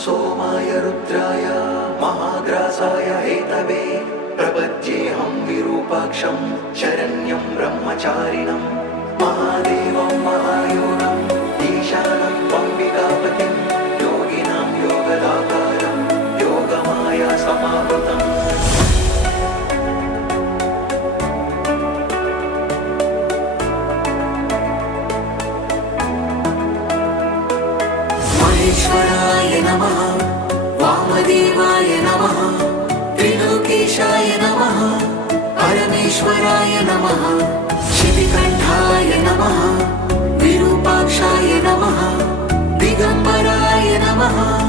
सोमाय रुद्राय महाग्रासाय हेतवे प्रपद्येऽहं विरूपाक्षं शरण्यं ब्रह्मचारिणं महादेवं महायोगम् ईशानं त्वम्बिकापतिं योगिनां योगदातारं योगमाया समावृतम् महेश्वराय नमः, वामदेवाय नमः, त्रिलोकेशाय नमः, परमेश्वराय नमः, शितिकण्ठाय नमः, विरूपाक्षाय नमः, दिगम्बराय नमः।